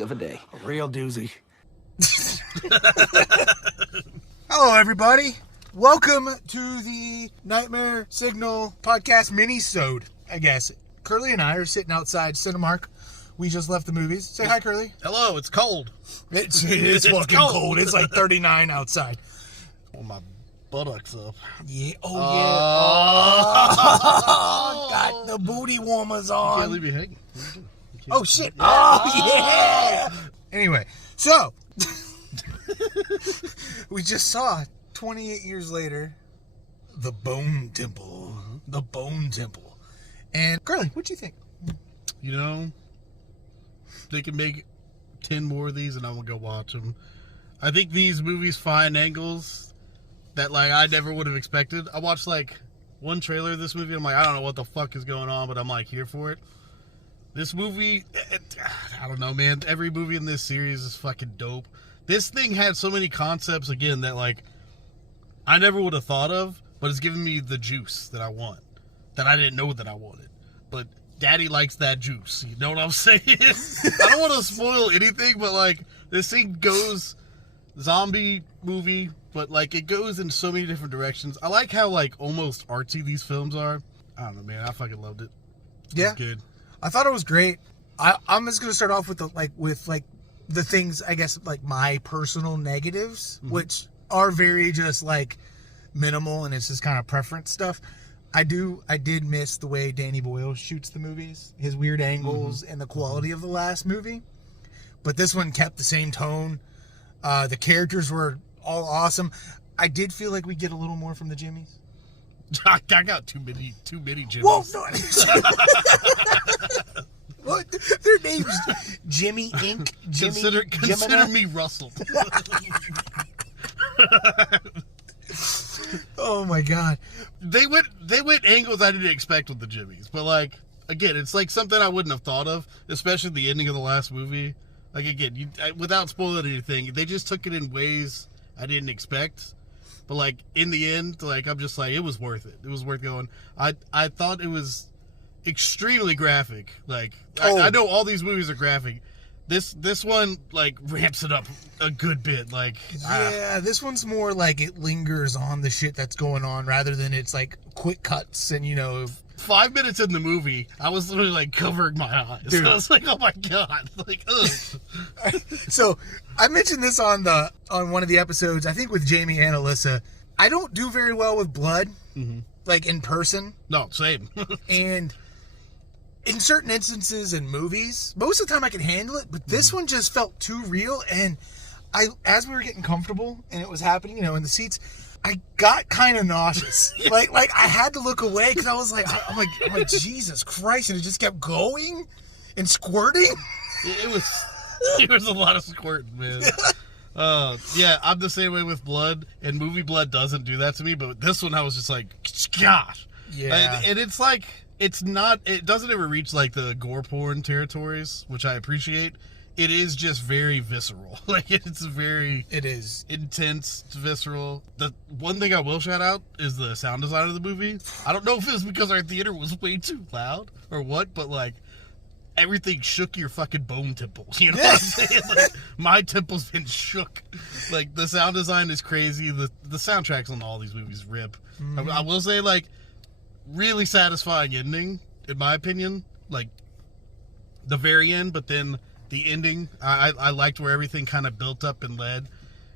doozy of a day. A real doozy. Hello, everybody. Welcome to the Nightmare Signal podcast Minisode, I guess. Kerley and I are sitting outside Cinemark. We just left the movies. Say hi, Kerley. Hello, it's cold. It's fucking cold. It's like 39 outside. Well, my buttocks up. Yeah. Oh, yeah. Got the booty warmers on. You can't leave me hanging. Oh, shit. Yeah. Oh, yeah. Anyway, so we just saw 28 years later the Bone Temple. The Bone Temple. And Kerley, what'd you think? You know, they can make 10 more of these and I'm gonna go watch them. I think these movies find angles that, like, I never would have expected. I watched, like, one trailer of this movie. I'm like, I don't know what the fuck is going on, but I'm, like, here for it. This movie, I don't know, man. Every movie in this series is fucking dope. This thing had so many concepts, again, that, like, I never would have thought of, but it's giving me the juice that I want, that I didn't know that I wanted. But Daddy likes that juice. You know what I'm saying? I don't want to spoil anything, but, like, this thing goes zombie movie, but, like, it goes in so many different directions. I like how, like, almost artsy these films are. I don't know, man. I fucking loved it. Yeah. It's good. I thought it was great. I'm just going to start off with the things, I guess, like, my personal negatives, which are very just, like, minimal, and it's just kind of preference stuff. I did miss the way Danny Boyle shoots the movies, his weird angles, and the quality of the last movie. But this one kept the same tone. The characters were all awesome. I did feel like we get a little more from the Jimmies. I got too many Jimmys. Whoa, no. What? Their names Jimmy Inc. Jimmy. Consider me Russell. Oh my god. They went angles I didn't expect with the Jimmies, but, like, again, it's like something I wouldn't have thought of, especially the ending of the last movie. Like, again, without spoiling anything, they just took it in ways I didn't expect. But, like, in the end, like, I'm just like, it was worth it. It was worth going. I thought it was extremely graphic. Like, I know all these movies are graphic. This one, like, ramps it up a good bit. Like, yeah, this one's more like it lingers on the shit that's going on rather than it's like quick cuts and, you know. 5 minutes in the movie, I was literally, like, covering my eyes. Dude. I was like, oh my god, like, ugh. So I mentioned this on one of the episodes, I think with Jamie and Alyssa. I don't do very well with blood, like, in person. No, same. And in certain instances in movies, most of the time I can handle it, but this one just felt too real. And as we were getting comfortable and it was happening, you know, in the seats, I got kind of nauseous. like I had to look away because I was like, I'm like, Jesus Christ, and it just kept going and squirting. It was a lot of squirting, man. Yeah, I'm the same way with blood, and movie blood doesn't do that to me, but this one I was just like, gosh. Yeah. And it's like, it doesn't ever reach, like, the gore porn territories, which I appreciate. It is just very visceral. Like, it is intense, it's visceral. The one thing I will shout out is the sound design of the movie. I don't know if it was because our theater was way too loud or what, but, like, everything shook your fucking bone temple. You know what I'm saying? Like, my temple's been shook. Like, the sound design is crazy. The soundtracks on all these movies rip. I will say, like, really satisfying ending, in my opinion. Like, the very end, but then the ending, I liked where everything kind of built up and led.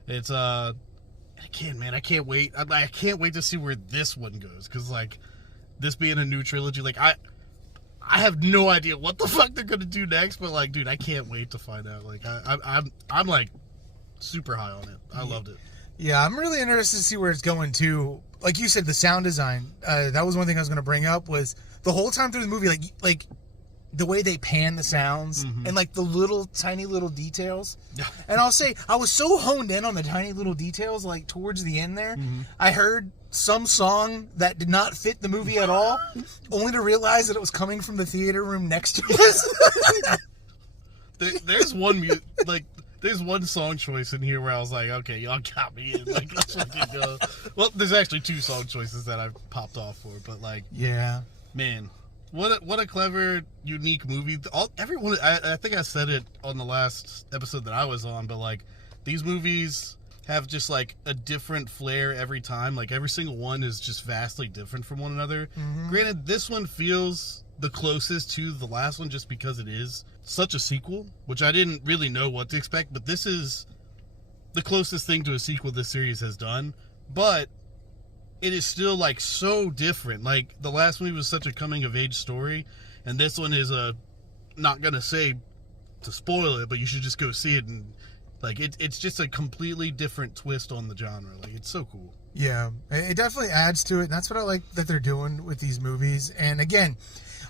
It's, again, man, I can't wait. I can't wait to see where this one goes. Because, like, this being a new trilogy, like, I have no idea what the fuck they're going to do next. But, like, dude, I can't wait to find out. Like, I'm like, super high on it. I loved it. Yeah, I'm really interested to see where it's going, too. Like you said, the sound design, that was one thing I was going to bring up, was the whole time through the movie, like the way they pan the sounds and, like, the tiny little details. And I'll say, I was so honed in on the tiny little details, like, towards the end there. I heard some song that did not fit the movie at all, only to realize that it was coming from the theater room next to us. There's one song choice in here where I was like, okay, y'all got me in. Like, let's fucking go. Well, there's actually two song choices that I popped off for, but, like, yeah, man, What a clever, unique movie. Everyone, I think I said it on the last episode that I was on, but like these movies have just like a different flair every time. Like every single one is just vastly different from one another. Mm-hmm. Granted, this one feels the closest to the last one just because it is such a sequel, which I didn't really know what to expect, but this is the closest thing to a sequel this series has done. But it is still like so different. Like the last movie was such a coming of age story, and this one is not gonna say to spoil it, but you should just go see it, and like it's just a completely different twist on the genre. Like it's so cool. Yeah, it definitely adds to it, and that's what I like that they're doing with these movies. And again,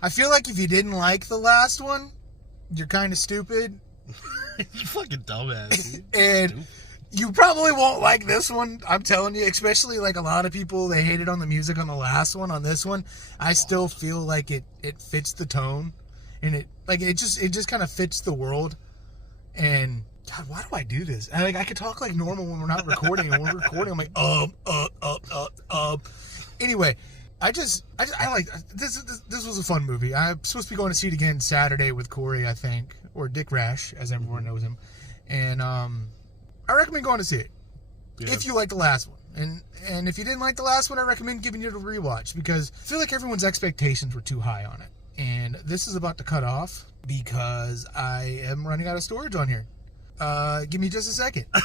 I feel like if you didn't like the last one, you're kind of stupid. You fucking dumbass, dude. And Stupid. You probably won't like this one. I'm telling you, especially like a lot of people, they hated on the music on the last one. On this one, I still feel like it fits the tone, and it just kind of fits the world. And God, why do I do this? I could talk like normal when we're not recording, and when we're recording, I'm like Anyway, I like this. This was a fun movie. I'm supposed to be going to see it again Saturday with Corey, I think, or Dick Rash, as everyone knows him, and I recommend going to see it if you like the last one. And if you didn't like the last one, I recommend giving it a rewatch because I feel like everyone's expectations were too high on it. And this is about to cut off because I am running out of storage on here. Give me just a second. All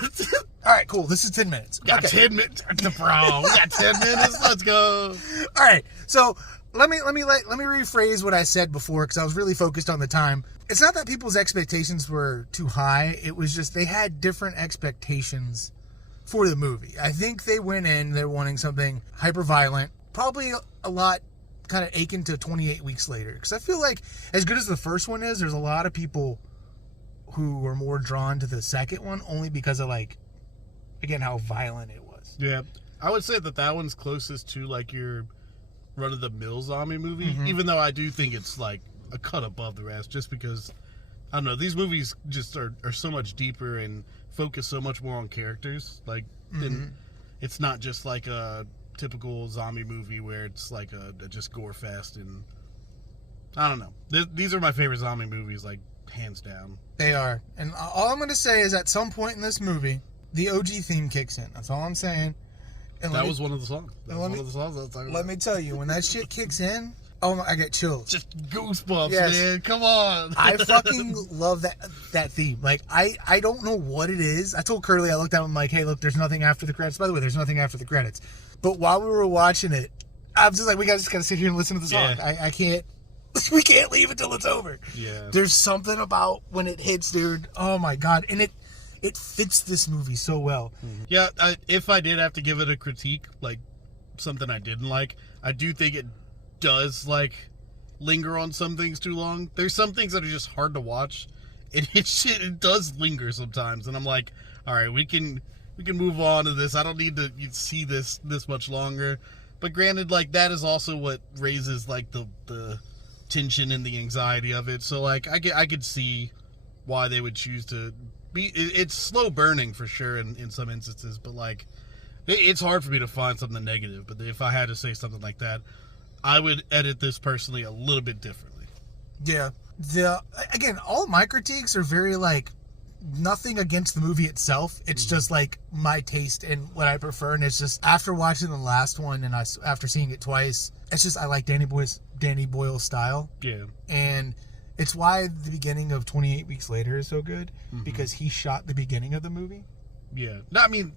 right, cool. This is 10 minutes. Got 10 minutes, bro. We got 10 minutes. Let's go. All right. So let me rephrase what I said before because I was really focused on the time. It's not that people's expectations were too high. It was just they had different expectations for the movie. I think they went in, they're wanting something hyper violent, probably a lot kind of akin to 28 Weeks Later. Because I feel like as good as the first one is, there's a lot of people who were more drawn to the second one only because of like, again, how violent it was. Yeah. I would say that one's closest to like your run-of-the-mill zombie movie, even though I do think it's like a cut above the rest just because, I don't know, these movies just are so much deeper and focus so much more on characters. Like, it's not just like a typical zombie movie where it's like a just gore fest, and I don't know. These are my favorite zombie movies, like, hands down. They are. And all I'm going to say is at some point in this movie, the OG theme kicks in. That's all I'm saying. And that was one of the songs. That was one of the songs I was talking about. Let me tell you, when that shit kicks in, I get chills. Just goosebumps, man. Come on. I fucking love that theme. Like, I don't know what it is. I told Kerley, I looked at him like, hey, look, there's nothing after the credits. By the way, there's nothing after the credits. But while we were watching it, I was just like, we just gotta sit here and listen to the song. Yeah. I can't, we can't leave until it's over. Yeah. There's something about when it hits, dude. Oh my God. And it fits this movie so well. Yeah, if I did have to give it a critique, like something I didn't like, I do think it does like linger on some things too long. There's some things that are just hard to watch, and it does linger sometimes. And I'm like, all right, we can move on to this. I don't need to see this much longer. But granted, like that is also what raises like the tension and the anxiety of it. So like I could see why they would choose to be. It's slow burning for sure in some instances, but like it's hard for me to find something negative. But if I had to say something like that, I would edit this personally a little bit differently. Yeah. Again, all my critiques are very like nothing against the movie itself. It's just like my taste and what I prefer. And it's just after watching the last one and after seeing it twice, it's just I like Danny Boyle's style. Yeah. And it's why the beginning of 28 Weeks Later is so good because he shot the beginning of the movie. Yeah. No, I mean,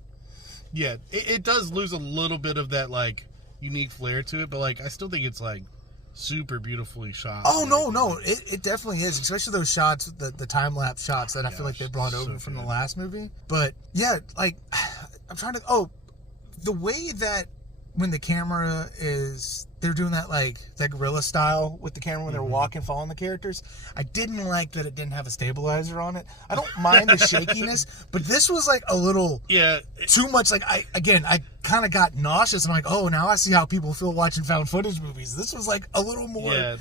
yeah, it does lose a little bit of that like unique flair to it, but like I still think it's like super beautifully shot. Oh no, it definitely is, especially those shots, the time lapse shots that I feel like they brought over from the last movie. But yeah, like I'm trying to the way that when the camera is they're doing that gorilla style with the camera when they're walking, following the characters. I didn't like that it didn't have a stabilizer on it. I don't mind the shakiness, but this was like a little too much. Like I kind of got nauseous. I'm like, oh, now I see how people feel watching found footage movies. This was like a little more. Yeah.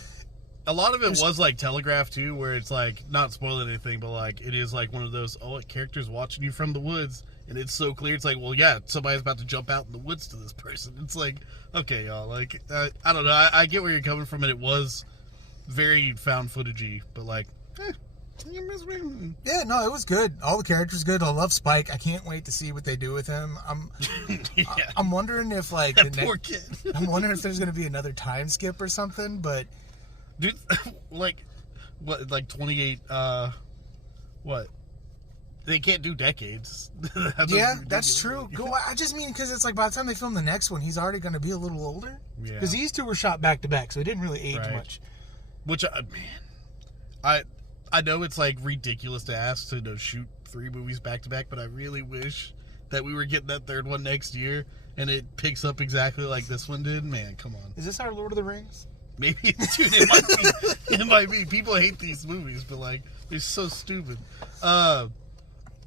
A lot of it was like telegraphed too, where it's like not spoiling anything, but like it is like one of those characters watching you from the woods, and it's so clear. It's like, well, yeah, somebody's about to jump out in the woods to this person. It's like, okay, y'all, like I don't know. I get where you're coming from, and it was very found footagey, but like, yeah, no, it was good. All the characters good. I love Spike. I can't wait to see what they do with him. I'm wondering if like that poor kid. I'm wondering if there's gonna be another time skip or something. But dude, like 28? What? They can't do decades. Yeah, that's true. I just mean because it's like by the time they film the next one, he's already going to be a little older. Yeah. Because these two were shot back to back, so it didn't really age much. Which, man, I know it's like ridiculous to ask to shoot 3 movies back to back, but I really wish that we were getting that third one next year and it picks up exactly like this one did. Man, come on. Is this our Lord of the Rings? Maybe, dude, it might be. It might be. People hate these movies, but like they're so stupid.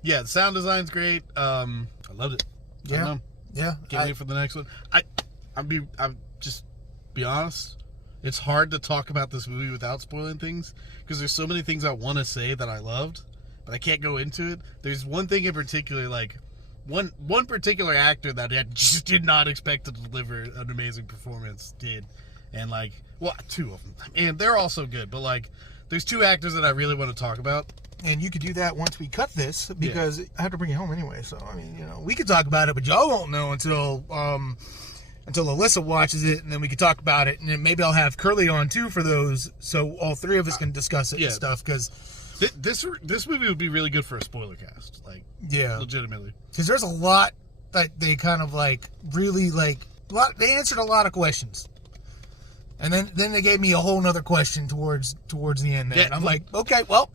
Yeah, the sound design's great. I loved it. Yeah. Can't wait for the next one. I'm just be honest. It's hard to talk about this movie without spoiling things because there's so many things I want to say that I loved, but I can't go into it. There's one thing in particular, like one particular actor that I just did not expect to deliver an amazing performance did, and like, well, 2 of them, and they're also good, but like, there's 2 actors that I really want to talk about. And you could do that once we cut this because I have to bring you home anyway. So I mean, we could talk about it, but y'all won't know until Alyssa watches it, and then we could talk about it, and then maybe I'll have Kerley on too for those, so all 3 of us can discuss it and stuff. Because this movie would be really good for a spoiler cast, like legitimately. Because there's a lot that they kind of like really like. They answered a lot of questions. And then they gave me a whole nother question towards the end there. And I'm like, okay, well.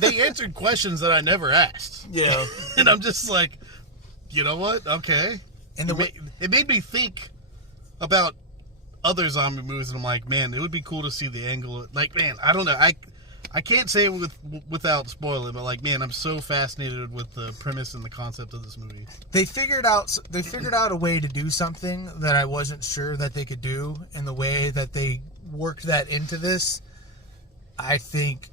They answered questions that I never asked. Yeah. And I'm just like, you know what? Okay. And it made me think about other zombie movies, and I'm like, man, it would be cool to see the angle. Like, man, I don't know. I can't say it without spoiling, but like, man, I'm so fascinated with the premise and the concept of this movie. They figured out a way to do something that I wasn't sure that they could do, and the way that they worked that into this, I think,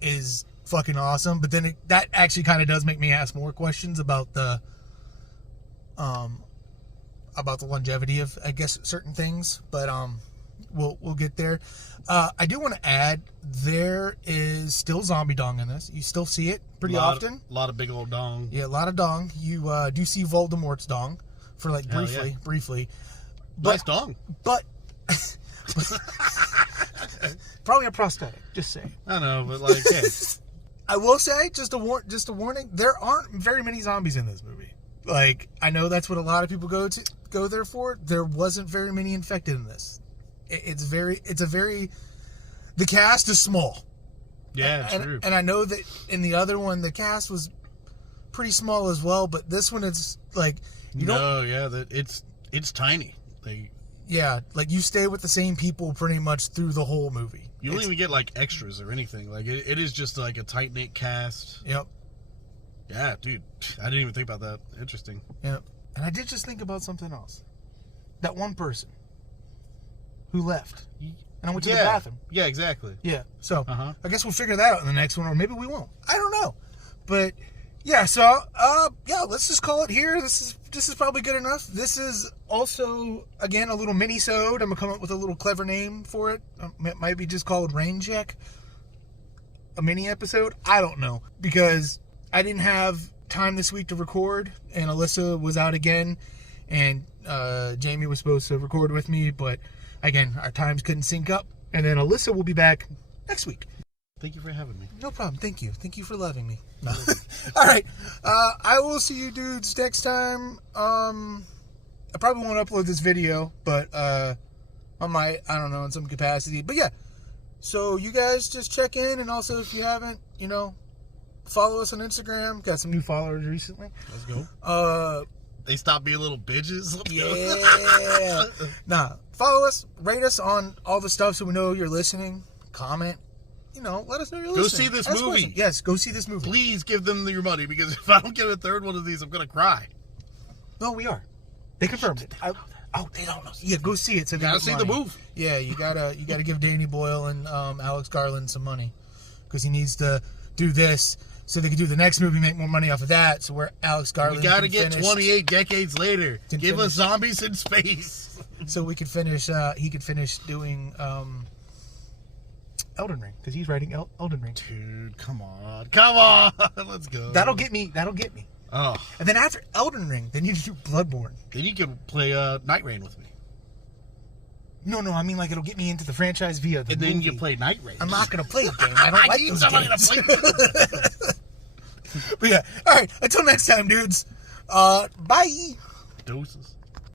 is fucking awesome. But then that actually kind of does make me ask more questions about the longevity of, I guess, certain things. But we'll get there. I do want to add, there is still zombie dong in this. You still see it pretty often. A lot of big old dong. Yeah, a lot of dong. You do see Voldemort's dong for like briefly. But, nice dong. But probably a prosthetic. Just saying. I know, but like, hey. I will say, just a warning. There aren't very many zombies in this movie. Like, I know that's what a lot of people go there for. There wasn't very many infected in this. The cast is small. Yeah, true. And I know that in the other one, the cast was pretty small as well, but this one, it's like, it's tiny. Like you stay with the same people pretty much through the whole movie. You don't even get like extras or anything. Like it is just like a tight-knit cast. Yep. Yeah, dude. I didn't even think about that. Interesting. Yep. And I did just think about something else. That one person who left. And I went to the bathroom. Yeah, exactly. Yeah. So, I guess we'll figure that out in the next one, or maybe we won't. I don't know. But, yeah, so, let's just call it here. This is probably good enough. This is also, again, a little mini-sode. I'm going to come up with a little clever name for it. It might be just called Rain Check. A mini episode. I don't know. Because I didn't have time this week to record, and Alyssa was out again, and Jamie was supposed to record with me, but again, our times couldn't sync up. And then Alyssa will be back next week. Thank you for having me. No problem. Thank you. Thank you for loving me. No. All right. I will see you dudes next time. I probably won't upload this video, but I might, I don't know, in some capacity. But yeah. So you guys just check in, and also if you haven't, follow us on Instagram. Got some new followers recently. Let's go. They stopped being little bitches. Yeah. Follow us, rate us on all the stuff so we know you're listening. Comment. Let us know you're listening. Go see this movie. Questions. Yes, go see this movie. Please give them your money, because if I don't get a third one of these, I'm going to cry. No, we are. They confirmed it. They don't know. Yeah, go see it. So you got to see the move. Yeah, you gotta give Danny Boyle and Alex Garland some money, because he needs to do this so they can do the next movie, make more money off of that. So where Alex Garland, we got to get 28 decades later. Give us zombies in space. So we could finish. He could finish doing Elden Ring because he's writing Elden Ring. Dude, come on, let's go. That'll get me. Oh, And then after Elden Ring, then you do Bloodborne. then you can play Night Rain with me, No, I mean like it'll get me into the franchise via the and then movie. you play Night Rain. I'm not gonna play a game. I don't like need those somebody games. to play. But yeah, all right. Until next time, dudes. Bye. Doses.